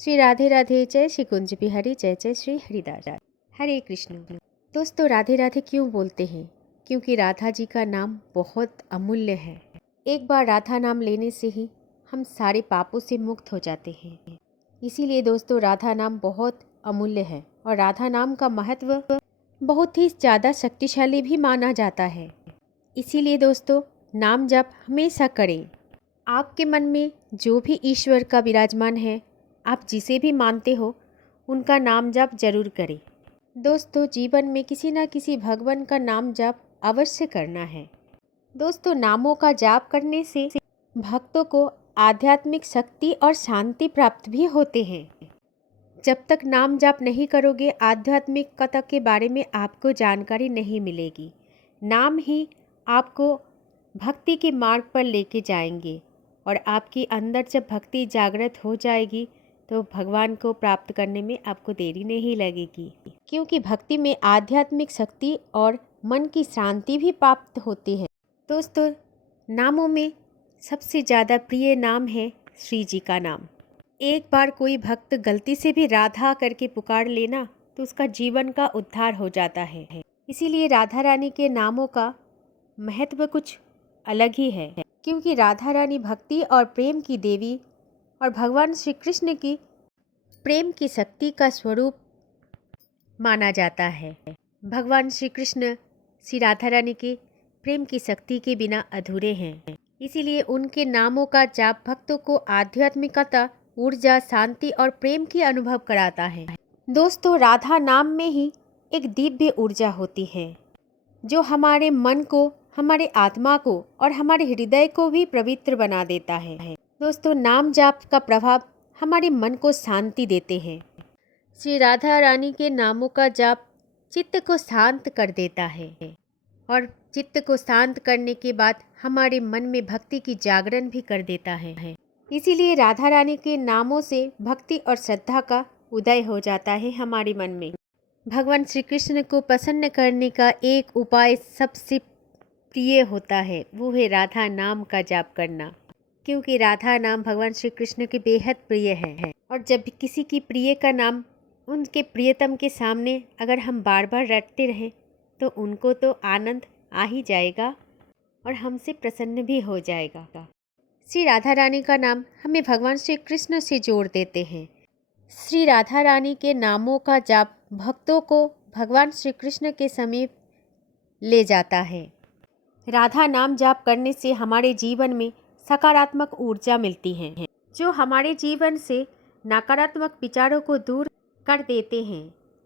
श्री राधे राधे, जय श्री कुंज बिहारी, जय जय श्री हरिदास। हरे कृष्ण। दोस्तों, राधे राधे क्यों बोलते हैं? क्योंकि राधा जी का नाम बहुत अमूल्य है। एक बार राधा नाम लेने से ही हम सारे पापों से मुक्त हो जाते हैं। इसीलिए दोस्तों, राधा नाम बहुत अमूल्य है और राधा नाम का महत्व बहुत ही ज़्यादा शक्तिशाली भी माना जाता है। इसीलिए दोस्तों, नाम जप हमेशा करें। आपके मन में जो भी ईश्वर का विराजमान है, आप जिसे भी मानते हो, उनका नाम जप जरूर करें। दोस्तों, जीवन में किसी न किसी भगवान का नाम जप अवश्य करना है। दोस्तों, नामों का जाप करने से भक्तों को आध्यात्मिक शक्ति और शांति प्राप्त भी होते हैं। जब तक नाम जाप नहीं करोगे, आध्यात्मिकता के बारे में आपको जानकारी नहीं मिलेगी। नाम ही आपको भक्ति के मार्ग पर लेके जाएंगे और आपके अंदर जब भक्ति जागृत हो जाएगी तो भगवान को प्राप्त करने में आपको देरी नहीं लगेगी, क्योंकि भक्ति में आध्यात्मिक शक्ति और मन की शांति भी प्राप्त होती है। दोस्तों, नामों में सबसे ज़्यादा प्रिय नाम है श्री जी का नाम। एक बार कोई भक्त गलती से भी राधा करके पुकार लेना तो उसका जीवन का उद्धार हो जाता है। इसीलिए राधा रानी के नामों का महत्व कुछ अलग ही है, क्योंकि राधा रानी भक्ति और प्रेम की देवी और भगवान श्री कृष्ण की प्रेम की शक्ति का स्वरूप माना जाता है। भगवान श्री कृष्ण श्री राधा रानी के प्रेम की शक्ति के बिना अधूरे हैं। इसीलिए उनके नामों का जाप भक्तों को आध्यात्मिकता, ऊर्जा, शांति और प्रेम की अनुभव कराता है। दोस्तों, राधा नाम में ही एक दिव्य ऊर्जा होती है जो हमारे मन को, हमारे आत्मा को और हमारे हृदय को भी पवित्र बना देता है। दोस्तों, नाम जाप का प्रभाव हमारे मन को शांति देते हैं। श्री राधा रानी के नामों का जाप चित्त को शांत कर देता है और चित्त को शांत करने के बाद हमारे मन में भक्ति की जागरण भी कर देता है। इसीलिए राधा रानी के नामों से भक्ति और श्रद्धा का उदय हो जाता है हमारे मन में। भगवान श्री कृष्ण को प्रसन्न करने का एक उपाय सबसे प्रिय होता है, वो है राधा नाम का जाप करना, क्योंकि राधा नाम भगवान श्री कृष्ण के बेहद प्रिय है। और जब भी किसी की प्रिय का नाम उनके प्रियतम के सामने अगर हम बार बार रटते रहें तो उनको तो आनंद आ ही जाएगा और हमसे प्रसन्न भी हो जाएगा। श्री राधा रानी का नाम हमें भगवान श्री कृष्ण से जोड़ देते हैं। श्री राधा रानी के नामों का जाप भक्तों को भगवान श्री कृष्ण के समीप ले जाता है। राधा नाम जाप करने से हमारे जीवन में सकारात्मक ऊर्जा मिलती है, जो हमारे जीवन से नकारात्मक विचारों को दूर कर देते हैं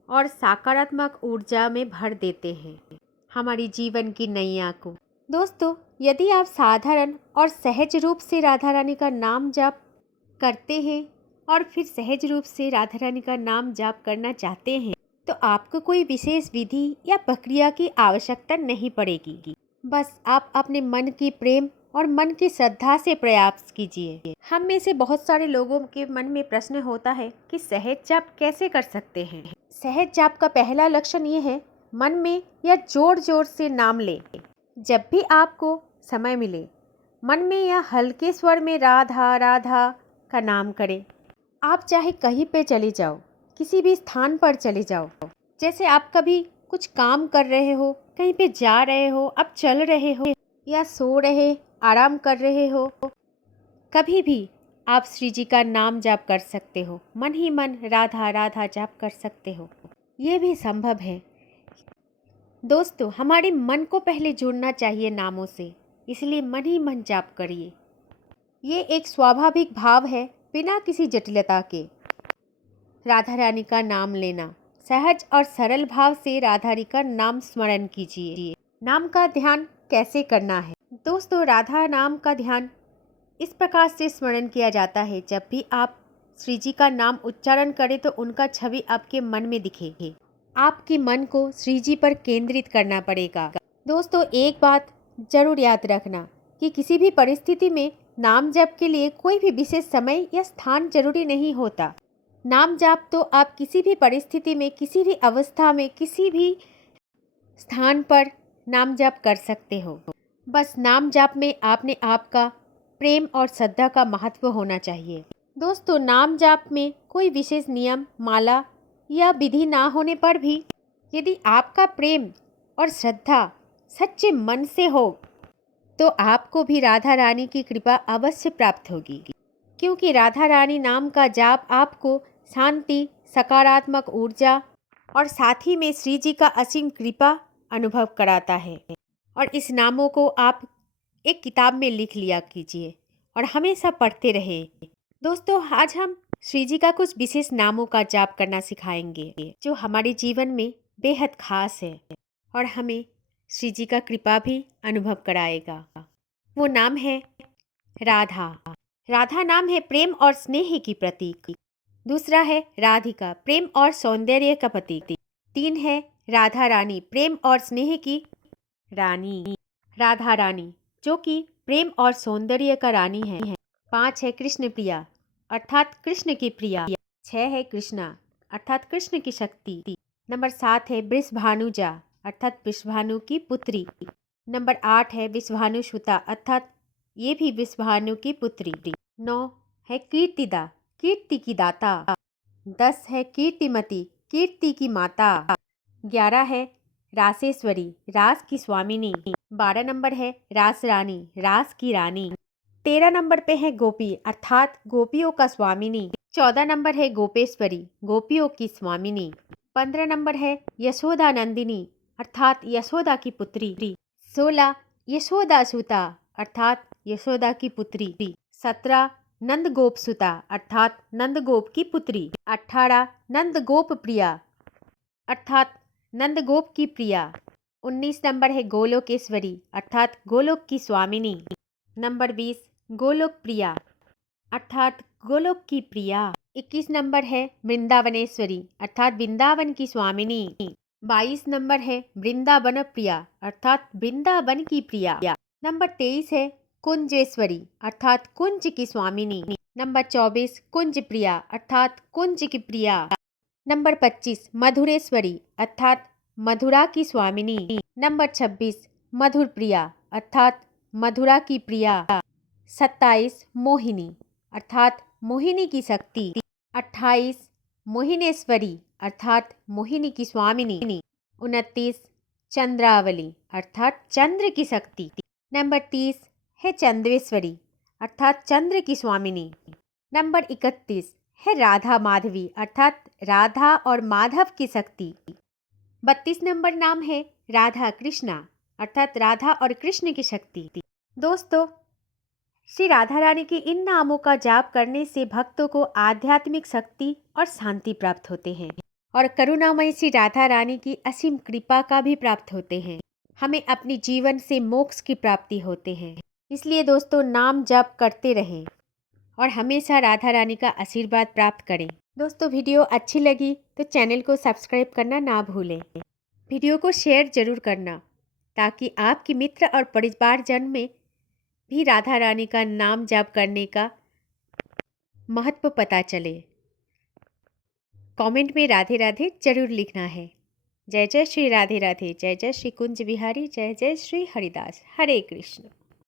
और सकारात्मक ऊर्जा में भर देते हैं हमारी जीवन की नैया को। दोस्तों, यदि आप साधारण और सहज रूप से राधा रानी का नाम जाप करते हैं और फिर सहज रूप से राधा रानी का नाम जाप करना चाहते हैं तो आपको कोई विशेष विधि या प्रक्रिया की आवश्यकता नहीं पड़ेगी। बस आप अपने मन की प्रेम और मन की श्रद्धा से प्रयास कीजिए। हम में से बहुत सारे लोगों के मन में प्रश्न होता है कि सहज जाप कैसे कर सकते हैं। सहज जाप का पहला लक्षण ये है, मन में या जोर जोर से नाम ले। जब भी आपको समय मिले, मन में या हल्के स्वर में राधा राधा का नाम करें। आप चाहे कहीं पे चले जाओ, किसी भी स्थान पर चले जाओ, जैसे आप कभी कुछ काम कर रहे हो, कहीं पे जा रहे हो, आप चल रहे हो या सो रहे, आराम कर रहे हो, कभी भी आप श्री जी का नाम जाप कर सकते हो। मन ही मन राधा राधा जाप कर सकते हो, ये भी संभव है। दोस्तों, हमारे मन को पहले जुड़ना चाहिए नामों से, इसलिए मन ही मन जाप करिए। ये एक स्वाभाविक भाव है, बिना किसी जटिलता के राधा रानी का नाम लेना। सहज और सरल भाव से राधा रानी का नाम स्मरण कीजिए। नाम का ध्यान कैसे करना है? दोस्तों, राधा नाम का ध्यान इस प्रकार से स्मरण किया जाता है, जब भी आप श्री जी का नाम उच्चारण करें तो उनका छवि आपके मन में दिखे। आपके मन को श्री जी पर केंद्रित करना पड़ेगा। दोस्तों, एक बात जरूर याद रखना कि किसी भी परिस्थिति में नाम जप के लिए कोई भी विशेष समय या स्थान जरूरी नहीं होता। नाम जाप तो आप किसी भी परिस्थिति में, किसी भी अवस्था में, किसी भी स्थान पर नाम जाप कर सकते हो। बस नाम जाप में आपने आपका प्रेम और श्रद्धा का महत्व होना चाहिए। दोस्तों, नाम जाप में कोई विशेष नियम, माला या विधि ना होने पर भी यदि आपका प्रेम और श्रद्धा सच्चे मन से हो तो आपको भी राधा रानी की कृपा अवश्य प्राप्त होगी, क्योंकि राधा रानी नाम का जाप आपको शांति, सकारात्मक ऊर्जा और साथ ही में श्री जी का असीम कृपा अनुभव कराता है। और इस नामों को आप एक किताब में लिख लिया कीजिए और हमेशा पढ़ते रहे। दोस्तों, आज हम श्री जी का कुछ विशेष नामों का जाप करना सिखाएंगे जो हमारे जीवन में बेहद खास है और हमें श्री जी का कृपा भी अनुभव कराएगा। वो नाम है राधा। राधा नाम है प्रेम और स्नेह की प्रतीक। दूसरा है राधिका, प्रेम और सौंदर्य का प्रतीक। 3 है राधा रानी, प्रेम और स्नेह की रानी। राधा रानी जो कि प्रेम और सौंदर्य का रानी है। 5 है कृष्ण प्रिया अर्थात कृष्ण की प्रिया। 6 है कृष्णा अर्थात कृष्ण की शक्ति। नंबर 7 है वृषभानुजा अर्थात वृषभानु की पुत्री। नंबर 8 है विश्वानुसुता अर्थात ये भी विश्वानु की पुत्री। 9 है कीर्तिदा, कीर्ति की दाता। 10 है कीर्तिमती, कीर्ति की माता। 11 है रासेश्वरी, रास की स्वामिनी। 12 नंबर है रास रानी, रास की रानी। 13 नंबर पे है गोपी अर्थात गोपियों का स्वामिनी। 14 नंबर है गोपेश्वरी, गोपियों की स्वामिनी। 15 नंबर है यशोदा नंदिनी अर्थात यशोदा की पुत्री। 16 यशोदा सुता अर्थात यशोदा की पुत्री। 17 नंदगोप सुता अर्थात नंदगोप की पुत्री। 18 नंदगोप प्रिया अर्थात नंदगोप की प्रिया। 19 नंबर है गोलोकेश्वरी अर्थात गोलोक की स्वामिनी। नंबर 20 गोलोक प्रिया अर्थात गोलोक की प्रिया। 21 नंबर है वृंदावनेश्वरी अर्थात वृंदावन की स्वामिनी। 22 नंबर है वृंदावन प्रिया अर्थात वृंदावन की प्रिया। नंबर 23 है कुंजेश्वरी अर्थात कुंज की स्वामिनी। नंबर 24 कुंज प्रिया अर्थात कुंज की प्रिया। नंबर 25 मधुरेश्वरी अर्थात मधुरा की स्वामिनी। नंबर 26 मधुर प्रिया अर्थात मधुरा की प्रिया। 27 मोहिनी अर्थात मोहिनी की शक्ति। 28 मोहिनेश्वरी अर्थात मोहिनी की स्वामिनी। 29 चंद्रावली अर्थात चंद्र की शक्ति। नंबर 30 है चंद्रेश्वरी अर्थात चंद्र की स्वामिनी। नंबर 31 है राधा माधवी अर्थात राधा और माधव की शक्ति। 32 नंबर नाम है राधा कृष्णा अर्थात राधा और कृष्ण की शक्ति। दोस्तों, श्री राधा रानी के इन नामों का जाप करने से भक्तों को आध्यात्मिक शक्ति और शांति प्राप्त होते हैं और करुणामयी श्री राधा रानी की असीम कृपा का भी प्राप्त होते हैं। हमें अपने जीवन से मोक्ष की प्राप्ति होते हैं। इसलिए दोस्तों, नाम जाप करते रहें और हमेशा राधा रानी का आशीर्वाद प्राप्त करें। दोस्तों, वीडियो अच्छी लगी तो चैनल को सब्सक्राइब करना ना भूलें। वीडियो को शेयर जरूर करना ताकि आपके मित्र और परिवारजन में भी राधा रानी का नाम जाप करने का महत्व पता चले। कमेंट में राधे राधे जरूर लिखना है। जय जय श्री राधे राधे, जय जय श्री कुंज बिहारी, जय जय श्री हरिदास। हरे कृष्ण।